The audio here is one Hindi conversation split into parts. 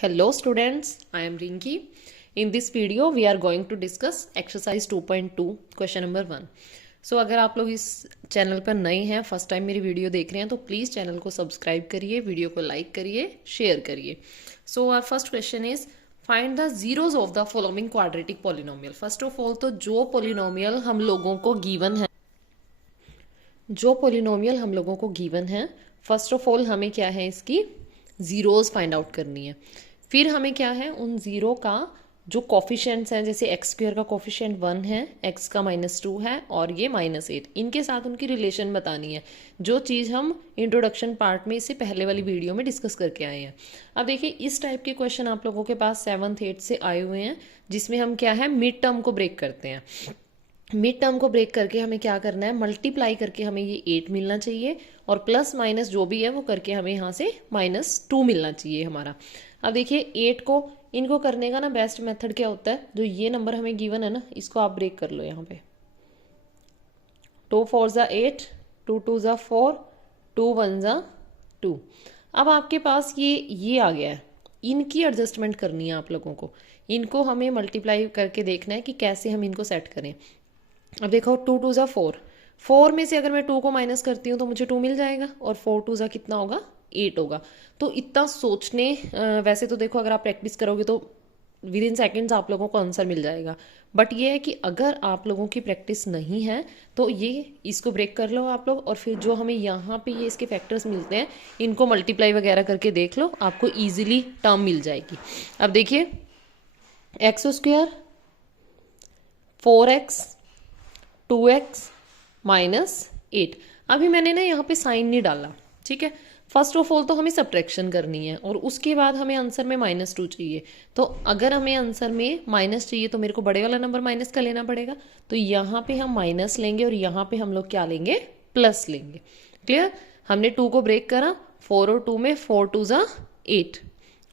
Hello students, I am Rinki. In this video we are going to discuss exercise 2.2 question number 1. So अगर आप लोग इस चैनल पर नए हैं, फर्स्ट टाइम मेरी वीडियो देख रहे हैं तो प्लीज़ चैनल को सब्सक्राइब करिए, वीडियो को लाइक करिए, शेयर करिए. So our first question is find the zeros of the following quadratic polynomial. First of all तो जो पॉलिनोमियल हम लोगों को गिवन है, फर्स्ट ऑफ ऑल हमें क्या है, इसकी जीरोज फाइंड आउट करनी है. फिर हमें क्या है, उन जीरो का जो कॉफिशिएंट्स हैं, जैसे एक्स स्क्वायर का कॉफिशिएंट 1 है, एक्स का -2 है और ये -8, इनके साथ उनकी रिलेशन बतानी है, जो चीज़ हम इंट्रोडक्शन पार्ट में इससे पहले वाली वीडियो में डिस्कस करके आए हैं. अब देखिए इस टाइप के क्वेश्चन आप लोगों के पास 7th 8th से आए हुए हैं, जिसमें हम क्या है, मिड टर्म को ब्रेक करते हैं. मिड टर्म को ब्रेक करके हमें क्या करना है, मल्टीप्लाई करके हमें ये 8 मिलना चाहिए और प्लस माइनस जो भी है वो करके हमें यहाँ से -2 मिलना चाहिए हमारा. अब देखिए 8 को इनको करने का ना बेस्ट मेथड क्या होता है, जो ये नंबर हमें गिवन है ना, इसको आप ब्रेक कर लो. यहाँ पे 2 4 ज़ा 8, 2 2 ज़ा 4, 2 1 ज़ा 2. अब आपके पास ये आ गया है, इनकी एडजस्टमेंट करनी है आप लोगों को. इनको हमें मल्टीप्लाई करके देखना है कि कैसे हम इनको सेट करें. अब देखो 2 2 ज़ा 4, 4 में से अगर मैं 2 को माइनस करती हूँ तो मुझे 2 मिल जाएगा और 4 2 ज़ा कितना होगा, 8 होगा. तो इतना सोचने वैसे तो देखो अगर आप प्रैक्टिस करोगे तो विद इन सेकेंड्स आप लोगों को आंसर मिल जाएगा. बट ये है कि अगर आप लोगों की प्रैक्टिस नहीं है तो ये इसको ब्रेक कर लो आप लोग, और फिर जो हमें यहाँ पे ये इसके फैक्टर्स मिलते हैं इनको मल्टीप्लाई वगैरह करके देख लो, आपको ईजिली टर्म मिल जाएगी. अब देखिए एक्स स्क्वायर 4x 2x -8. अभी मैंने ना यहाँ पे साइन नहीं डाला, ठीक है. फर्स्ट ऑफ ऑल तो हमें सब्ट्रैक्शन करनी है और उसके बाद हमें आंसर में -2 चाहिए. तो अगर हमें आंसर में माइनस चाहिए तो मेरे को बड़े वाला नंबर माइनस का लेना पड़ेगा. तो यहाँ पे हम माइनस लेंगे और यहाँ पे हम लोग क्या लेंगे, प्लस लेंगे. क्लियर. हमने 2 को ब्रेक करा, 4 और 2 में 4 2 ज़ा 8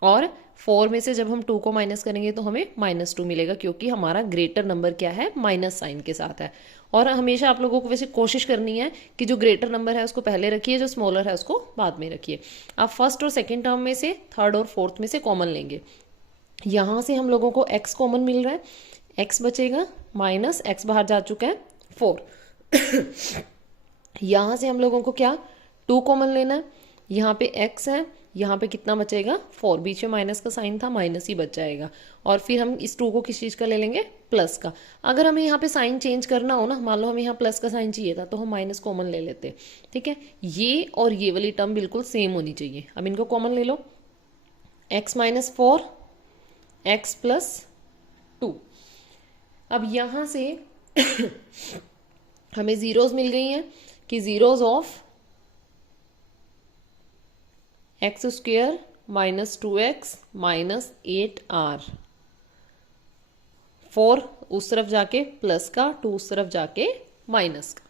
और 4 में से जब हम 2 को माइनस करेंगे तो हमें -2 मिलेगा, क्योंकि हमारा ग्रेटर नंबर क्या है, माइनस साइन के साथ है. और हमेशा आप लोगों को वैसे कोशिश करनी है कि जो ग्रेटर नंबर है उसको पहले रखिए, जो स्मॉलर है उसको बाद में रखिए. आप फर्स्ट और सेकेंड टर्म में से, थर्ड और फोर्थ में से कॉमन लेंगे. यहाँ से हम लोगों को x कॉमन मिल रहा है, x बचेगा, माइनस x बाहर जा चुका है 4. यहाँ से हम लोगों को क्या 2 कॉमन लेना है, यहाँ पे x है, यहाँ पे कितना बचेगा 4, बीच में माइनस का साइन था, माइनस ही बच जाएगा. और फिर हम इस 2 को किस चीज़ का ले लेंगे, प्लस का. अगर हमें यहाँ पे साइन चेंज करना हो ना, मान लो हमें यहाँ प्लस का साइन चाहिए था तो हम माइनस कॉमन ले लेते, ठीक है. ये और ये वाली टर्म बिल्कुल सेम होनी चाहिए. अब इनको कॉमन ले लो, x -4 x + 2. अब यहाँ से हमें जीरोज मिल गई हैं कि zeros of x square -2x -8r. 4 उस तरफ जाके प्लस का, 2 उस तरफ जाके माइनस का.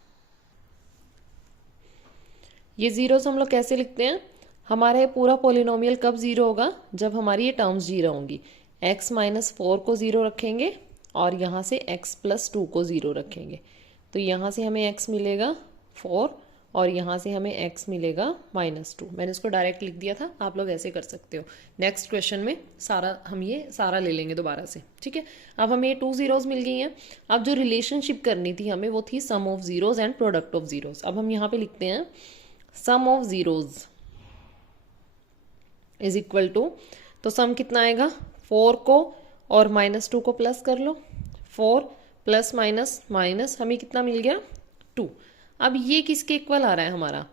ये जीरोस हम लोग कैसे लिखते हैं, हमारे पूरा पोलिनोमियल कब जीरो होगा, जब हमारी ये टर्म्स जीरो होंगी. x -4 को जीरो रखेंगे और यहाँ से x + 2 को जीरो रखेंगे. तो यहाँ से हमें x मिलेगा 4 और यहाँ से हमें x मिलेगा -2. मैंने इसको डायरेक्ट लिख दिया था, आप लोग ऐसे कर सकते हो. नेक्स्ट क्वेश्चन में हम ये सारा ले लेंगे दोबारा से, ठीक है. अब हमें ये 2 जीरोज मिल गई हैं. अब जो रिलेशनशिप करनी थी हमें वो थी sum of zeros and product of zeros. अब हम यहाँ पे लिखते हैं sum of zeros is equal to, तो सम कितना आएगा, 4 को और -2 को प्लस कर लो, 4 प्लस माइनस माइनस हमें कितना मिल गया 2. अब ये किसके इक्वल आ रहा है, हमारा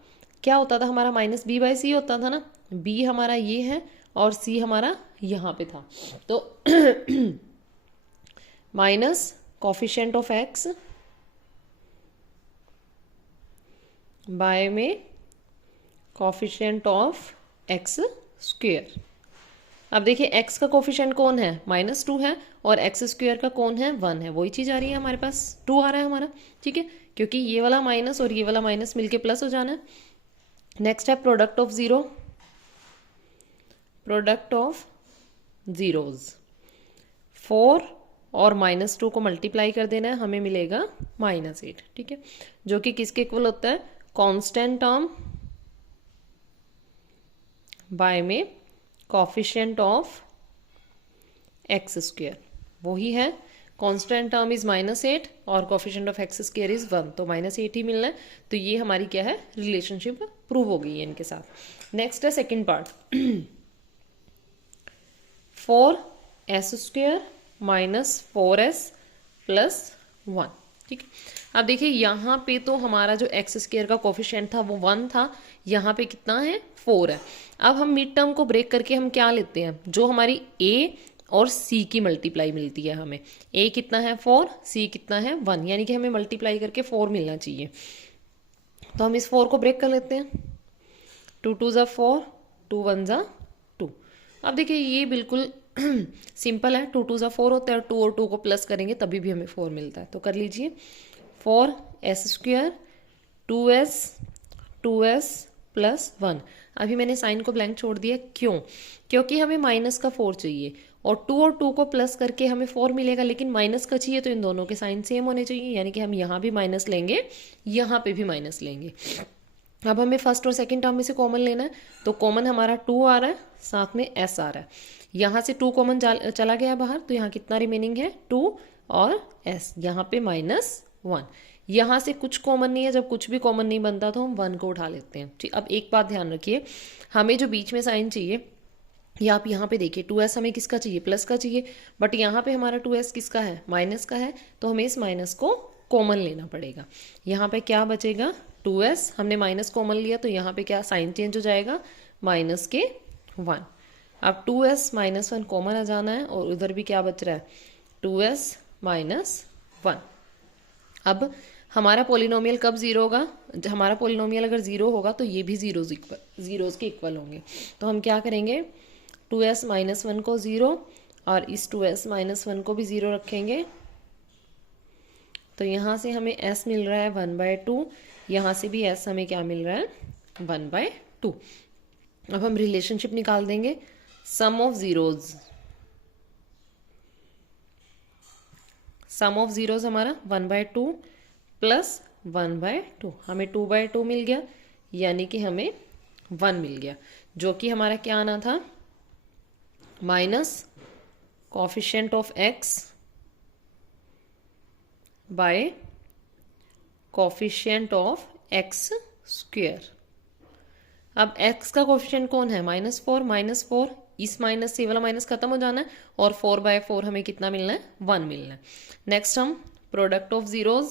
क्या होता था, हमारा -b/c होता था ना. b हमारा ये है और c हमारा यहाँ पे था. तो minus coefficient of x by में कॉफिशिएंट ऑफ x स्क्वायर. अब देखिए x का कोफिशिएंट कौन है, -2 है, और x स्क्वायर का कौन है, 1 है. वही चीज़ आ रही है हमारे पास, 2 आ रहा है हमारा, ठीक है, क्योंकि ये वाला माइनस और ये वाला माइनस मिलके प्लस हो जाना है. नेक्स्ट है product of zero, product of zeros. 4 और -2 को मल्टीप्लाई कर देना है, हमें मिलेगा -8, ठीक है, जो कि किसके इक्वल होता है, कांस्टेंट टर्म बाय में coefficient of एक्स स्क्वेयर, वही है कांस्टेंट टर्म इज -8 और coefficient of x square is 1, तो -8 ही मिलना है। तो ये हमारी क्या है, रिलेशनशिप प्रूव हो गई है इनके साथ। नेक्स्ट है second part, 4s² minus 4s plus 1। ठीक है, अब देखिए यहाँ पे तो हमारा जो एक्स स्क्वेयर का कोफिशिएंट था वो 1 था, यहाँ पे कितना है 4 है। अब हम मिड टर्म को ब्रेक करके हम क्या लेते हैं, जो हमारी ए और सी की मल्टीप्लाई मिलती है हमें। ए कितना है 4, सी कितना है 1, यानी कि हमें मल्टीप्लाई करके 4 मिलना चाहिए। तो हम इस 4 को ब्रेक कर लेते हैं, 2 2 ज़ा 4, 2 1 ज़ा 2। अब देखिए ये बिल्कुल सिंपल है, 2 2 ज़ा 4 होता है, 2 और 2 को प्लस करेंगे तभी भी हमें 4 मिलता है। तो कर लीजिए 4s² 2s प्लस 1। अभी मैंने साइन को ब्लैंक छोड़ दिया, क्यों, क्योंकि हमें माइनस का 4 चाहिए और 2 और 2 को प्लस करके हमें 4 मिलेगा, लेकिन माइनस का चाहिए तो इन दोनों के साइन सेम होने चाहिए, यानी कि हम यहाँ भी माइनस लेंगे, यहाँ पे भी माइनस लेंगे। अब हमें फर्स्ट और सेकंड टर्म में से कॉमन लेना है, तो कॉमन हमारा 2 आ रहा है, साथ में s आ रहा है। यहाँ से 2 कॉमन चला गया बाहर, तो यहाँ कितना रिमेनिंग है 2 और s, यहाँ पे -1। यहाँ से कुछ कॉमन नहीं है, जब कुछ भी कॉमन नहीं बनता तो हम 1 को उठा लेते हैं। ठीक, अब एक बात ध्यान रखिए, हमें जो बीच में साइन चाहिए, या आप यहाँ पे देखिए 2s हमें किसका चाहिए, प्लस का चाहिए, बट यहाँ पे हमारा 2s किसका है, माइनस का है, तो हमें इस माइनस को कॉमन लेना पड़ेगा। यहाँ पे क्या बचेगा 2s, हमने माइनस कॉमन लिया तो यहाँ पे क्या साइन चेंज हो जाएगा, माइनस के 1। अब 2s -1 कॉमन आ जाना है और उधर भी क्या बच रहा है 2s -1। अब हमारा पोलिनोमियल कब जीरो होगा, हमारा पोलिनोमियल अगर जीरो होगा तो ये भी जीरोज के इक्वल होंगे। तो हम क्या करेंगे, 2s -1 को 0 और इस 2s -1 को भी 0 रखेंगे, तो यहाँ से हमें s मिल रहा है 1/2, यहाँ से भी s हमें क्या मिल रहा है 1/2। अब हम रिलेशनशिप निकाल देंगे, sum of zeros, sum of zeros हमारा 1/2 प्लस 1/2, हमें 2/2 मिल गया, यानी कि हमें 1 मिल गया, जो कि हमारा क्या आना था, minus coefficient of x bye coefficient of x²। अब x का कोफिशिएंट कौन है, -4, इस माइनस से वाला माइनस खत्म हो जाना है, और 4/4 हमें कितना मिलना है 1 मिलना है। नेक्स्ट हम product of zeros,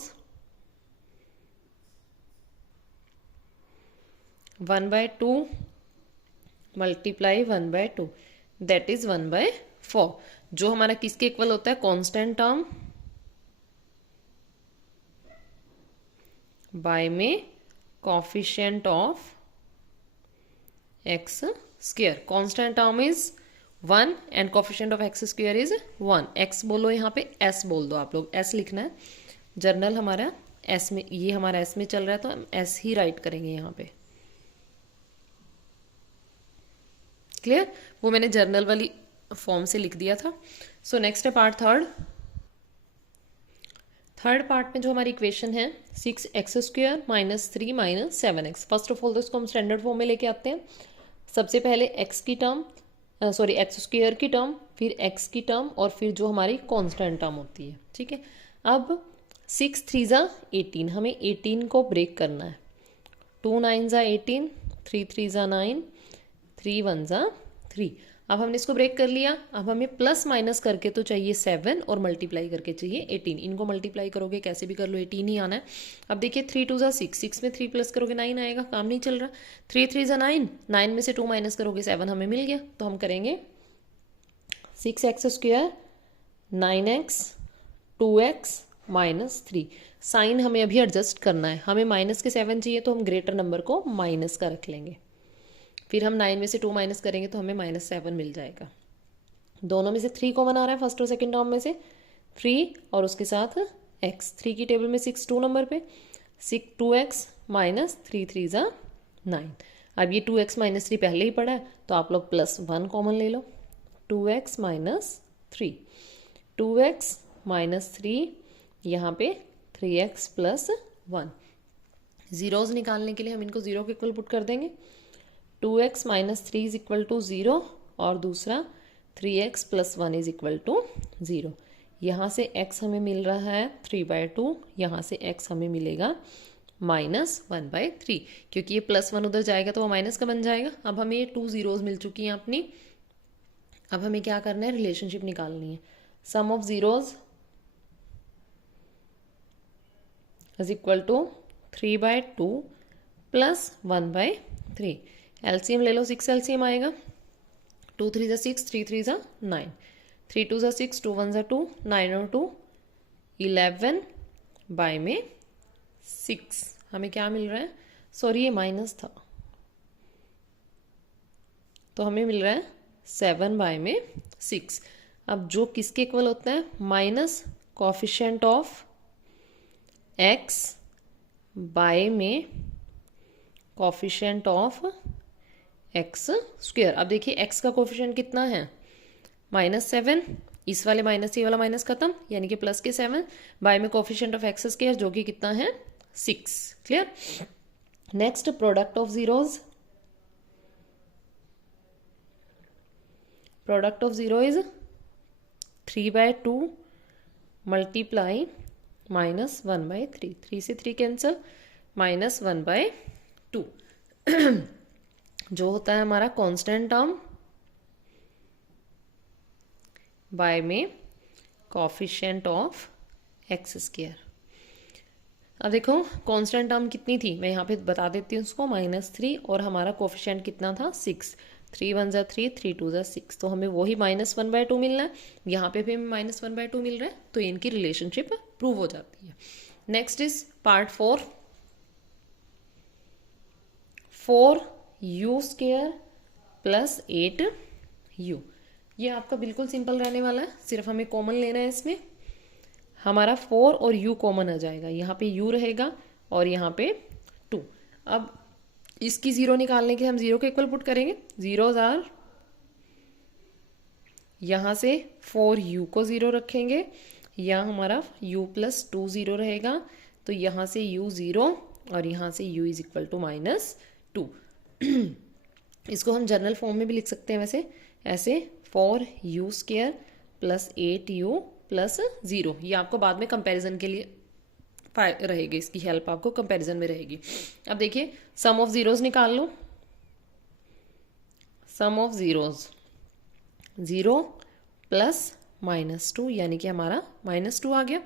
1/2 multiply 1/2 that is 1/4, जो हमारा किसके इक्वल होता है, कांस्टेंट टर्म बाय में coefficient of x²। Constant term is 1 and coefficient of x² is 1। x बोलो, यहाँ पे s बोल दो, आप लोग s लिखना है, जर्नल हमारा s में, ये हमारा s में चल रहा है तो हम s ही राइट करेंगे यहाँ पे। क्लियर, वो मैंने जर्नल वाली फॉर्म से लिख दिया था। सो नेक्स्ट है पार्ट थर्ड पार्ट में जो हमारी इक्वेशन है 6x² -3 7x। First of all तो इसको हम स्टैंडर्ड फॉर्म में लेके आते हैं। सबसे पहले x की टर्म, सॉरी x² की टर्म, फिर x की टर्म, और फिर जो हमारी कांस्टेंट टर्म होती है। ठीक है, अब 6 3 ज़ा 18, हमें 18 को ब्रेक करना है, 2 9 ज़ा 18, 3 3 ज़ा 9, 3 1 ज़ा 3। अब हमने इसको ब्रेक कर लिया, अब हमें प्लस माइनस करके तो चाहिए 7 और मल्टीप्लाई करके चाहिए 18। इनको मल्टीप्लाई करोगे कैसे भी कर लो 18 ही आना है। अब देखिए 3 2 ज़ा 6, 6 में 3 प्लस करोगे 9 आएगा, काम नहीं चल रहा। 3 3 ज़ा 9, 9 में से 2 माइनस करोगे 7 हमें मिल गया। तो हम करेंगे 6x² 9x 2x -3। साइन हमें अभी एडजस्ट करना है, हमें माइनस के 7 चाहिए तो हम ग्रेटर नंबर को माइनस का रख लेंगे, फिर हम 9 में से 2 माइनस करेंगे तो हमें -7 मिल जाएगा। दोनों में से 3 कॉमन आ रहा है, फर्स्ट और सेकंड टर्म में से 3 और उसके साथ x। 3 की टेबल में 6 2 नंबर पे, 2x -3 3 ज़ा 9। अब ये 2x -3 पहले ही पड़ा है तो आप लोग +1 कॉमन ले लो, 2x -3, 2x -3, यहाँ पे 3x + 1। जीरोज निकालने के लिए हम इनको 0 के इक्वल पुट कर देंगे। 2x -3 = 0 और दूसरा 3x plus 1 is equal to 0। यहाँ से x हमें मिल रहा है 3/2, यहाँ से x हमें मिलेगा -1/3, क्योंकि ये +1 उधर जाएगा तो वो माइनस का बन जाएगा। अब हमें ये 2 ज़ीरोज़ मिल चुकी हैं अपनी। अब हमें क्या करना है, रिलेशनशिप निकालनी है। Sum of zeros is equal to 3/2 plus 1/3। LCM ले लो, 6 एलसीएम आएगा। 2 3 6, 3 3 9, 3 2 6, 2 1 2, 9 और 2 11 बाय में 6। हमें क्या मिल रहा है, सॉरी ये माइनस था, तो हमें मिल रहा है 7 बाय में 6। अब जो किसके इक्वल होता है, minus coefficient of x by में कोफिशिएंट ऑफ x स्क्वायर। अब देखिए x का कोफिशिएंट कितना है, -7, इस वाले माइनस ये वाला माइनस खत्म, यानी कि प्लस के 7 बाय में कोफिशिएंट ऑफ x स्क्वायर जो कि कितना है 6। Clear. Next product of zeros, product of zero is 3/2 multiply -1/3, 3 से 3 कैंसिल, -1/2 जो होता है हमारा कांस्टेंट टर्म बाय में कोफिशिएंट ऑफ x स्क्वायर। अब देखो कांस्टेंट टर्म कितनी थी, मैं यहाँ पे बता देती हूँ उसको, -3, और हमारा कोफिशिएंट कितना था 6। 3 1 3, 3 2 6, तो हमें वही -1/2 मिलना है। यहाँ पे भी हमें -1/2 मिल रहा है, तो इनकी रिलेशनशिप प्रूव हो जाती है। Next is part 4, 4u² plus 8u। ये आपका बिल्कुल सिंपल रहने वाला है, सिर्फ हमें कॉमन लेना है। इसमें हमारा 4 और u कॉमन आ जाएगा, यहाँ पे u रहेगा और यहाँ पे 2। अब इसकी 0 निकालने के हम 0 के इक्वल पुट करेंगे। जीरोज आर, यहाँ से 4u को 0 रखेंगे, यहाँ हमारा u प्लस 2 0 रहेगा, तो यहाँ से u 0 और यहाँ से u इज इक्वल टू -2। इसको हम जनरल फॉर्म में भी लिख सकते हैं वैसे, ऐसे 4u² प्लस 8u प्लस 0। ये आपको बाद में कंपैरिजन के लिए रहेगी, इसकी हेल्प आपको कंपैरिजन में रहेगी। अब देखिए सम ऑफ जीरोज निकाल लो। सम ऑफ जीरोज 0 प्लस -2, यानी कि हमारा -2 आ गया।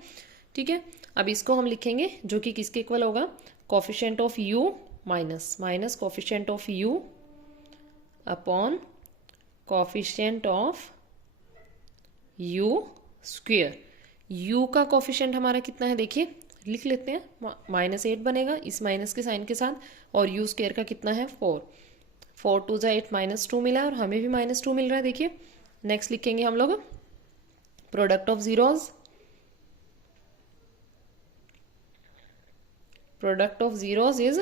ठीक है, अब इसको हम लिखेंगे जो कि किसके इक्वल होगा, coefficient of u minus coefficient of u upon coefficient of u square. u का कोफिशिएंट हमारा कितना है, देखिए लिख लेते हैं, -8 बनेगा इस माइनस के साइन के साथ, और u स्क्वायर का कितना है 4। 4 2 8, -2 मिला है, और हमें भी -2 मिल रहा है। देखिए नेक्स्ट लिखेंगे हम लोग product of zeros. Product of zeros is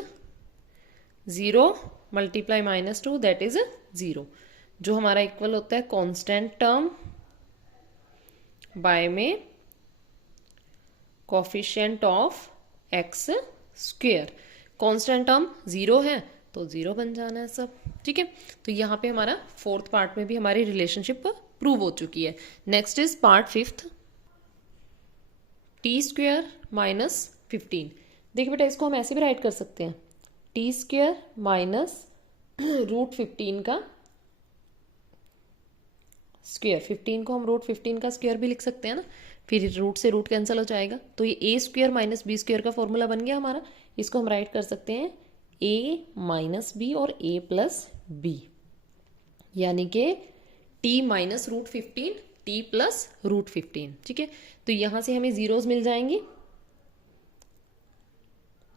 0 multiply -2, that is 0, जो हमारा इक्वल होता है कांस्टेंट टर्म बाय में coefficient of x square. Constant term 0 है तो 0 बन जाना है सब। ठीक है, तो यहाँ पे हमारा 4th पार्ट में भी हमारी रिलेशनशिप प्रूव हो चुकी है। Next is part 5th, t² minus 15। देखिए बेटा इसको हम ऐसे भी राइट कर सकते हैं, t² माइनस √15 का स्क्वायर। 15 को हम √15 का स्क्वायर भी लिख सकते हैं ना, फिर रूट से रूट कैंसिल हो जाएगा, तो ये a² माइनस b² का फॉर्मूला बन गया हमारा। इसको हम राइट कर सकते हैं a माइनस b और a प्लस b, यानी कि t माइनस √15, t प्लस √15। ठीक है, तो यहां से हमें जीरोज मिल जाएंगी।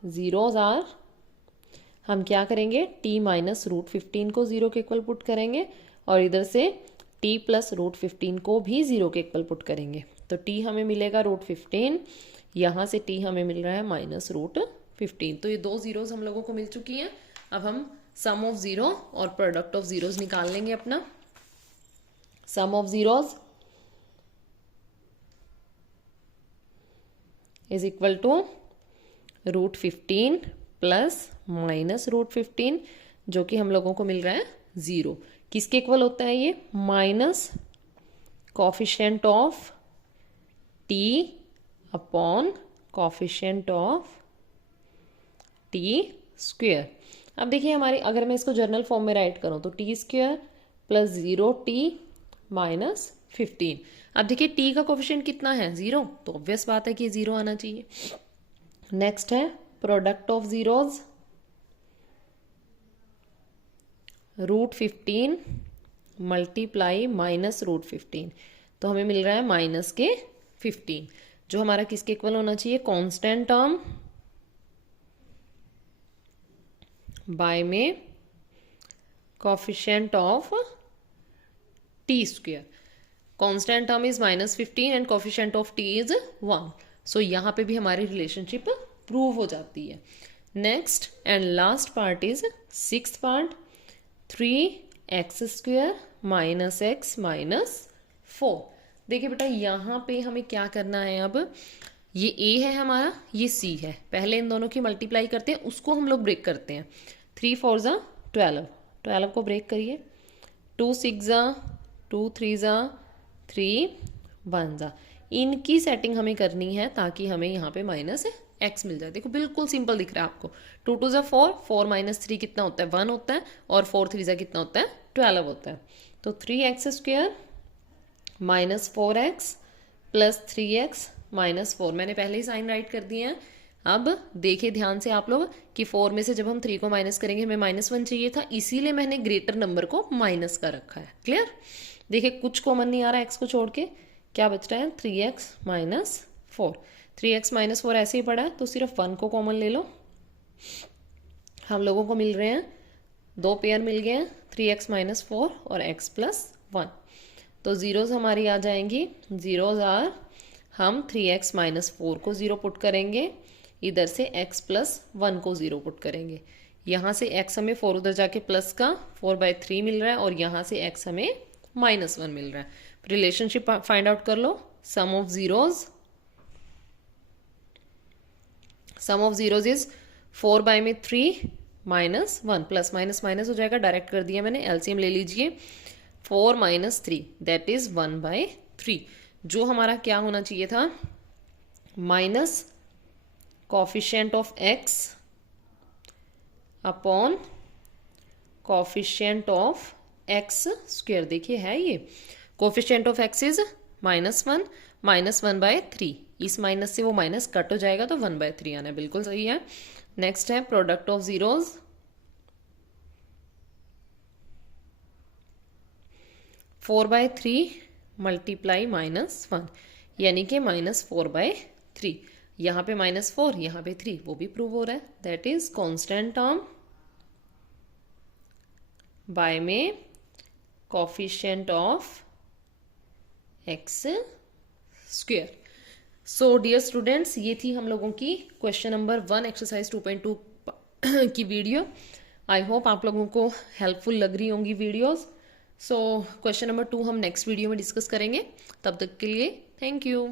जीरोज आर, हम क्या करेंगे, t माइनस √15 को 0 के इक्वल पुट करेंगे, और इधर से t प्लस √15 को भी 0 के इक्वल पुट करेंगे, तो t हमें मिलेगा √15, यहाँ से t हमें मिल रहा है -√15। तो ये 2 जीरोज हम लोगों को मिल चुकी हैं। अब हम सम ऑफ जीरो और प्रोडक्ट ऑफ जीरोज निकाल लेंगे अपना। Sum of zeros is equal to √15 plus -√15, जो कि हम लोगों को मिल रहा है 0। किसके इक्वल होता है ये, coefficient of T upon coefficient of T square. अब देखिए हमारी, अगर मैं इसको जर्नल फॉर्म में राइट करूं तो T square plus 0t minus 15। अब देखिए टी का कोफिशिएंट कितना है, 0, तो ऑब्वियस बात है कि 0 आना चाहिए। नेक्स्ट है product of zeros, √15 multiply minus √15, तो हमें मिल रहा है माइनस के 15, जो हमारा किसके इक्वल होना चाहिए, कांस्टेंट टर्म बाय में coefficient of T square. Constant term is -15 and coefficient of T is 1। सो यहाँ पे भी हमारी रिलेशनशिप प्रूव हो जाती है। Next and last part is 6th part, 3x² minus x minus 4। देखिए बेटा यहाँ पे हमें क्या करना है, अब ये a है हमारा, ये c है, पहले इन दोनों की मल्टीप्लाई करते हैं, उसको हम लोग ब्रेक करते हैं। 3 4 ज़ा 12, 12 को ब्रेक करिए, 2 6 ज़ा 2 3 ज़ा 3 1 ज़ा, इनकी सेटिंग हमें करनी है ताकि हमें यहाँ पे माइनस x मिल जाए। देखो बिल्कुल सिंपल दिख रहा है आपको, 2 2 ज़ा 4, 4 माइनस 3 कितना होता है, 1 होता है, और 4 3 ज़ा कितना होता है, 12 होता है। तो 3x² minus 4x plus 3x minus 4, मैंने पहले ही साइन राइट कर दिए हैं। अब देखिए ध्यान से आप लोग कि 4 में से जब हम 3 को माइनस करेंगे हमें -1 चाहिए था, इसीलिए मैंने ग्रेटर नंबर को माइनस का रखा है। क्लियर? देखिए कुछ कॉमन नहीं आ रहा x को छोड़ के, क्या बच रहा है, 3x माइनस 4। 3x माइनस 4 ऐसे ही पड़ा है, तो सिर्फ 1 को कॉमन ले लो। हम लोगों को मिल रहे हैं 2 पेयर मिल गए हैं, 3x माइनस 4 और x प्लस 1। तो जीरोज हमारी आ जाएंगी, जीरोज आर, हम 3x माइनस 4 को 0 पुट करेंगे, इधर से x प्लस 1 को 0 पुट करेंगे। यहाँ से x हमें 4 उधर जाके प्लस का 4/3 मिल रहा है, और यहाँ से x हमें -1 मिल रहा है। रिलेशनशिप फाइंड आउट कर लो, sum of zeros is 4/3 -1, plus minus minus हो जाएगा, डायरेक्ट कर दिया मैंने, एलसीएम ले लीजिए, 4 - 3 दैट इज 1/3, जो हमारा क्या होना चाहिए था, minus coefficient of x upon coefficient of x²। देखिए है ये, कोफिशिएंट ऑफ x इज -1 -1/3, इस माइनस से वो माइनस कट हो जाएगा तो 1/3 आना है, बिल्कुल सही है। नेक्स्ट है प्रोडक्ट ऑफ जीरोज, 4/3 मल्टीप्लाई -1, यानी कि -4/3, यहाँ पे -4 यहाँ पे 3, वो भी प्रूव हो रहा है। That is constant term by में coefficient of x²। So dear students, ये थी हम लोगों की क्वेश्चन नंबर 1 एक्सरसाइज 2.2 की वीडियो। आई होप आप लोगों को हेल्पफुल लग रही होंगी वीडियोस। सो क्वेश्चन नंबर 2 हम नेक्स्ट वीडियो में डिस्कस करेंगे, तब तक के लिए थैंक यू।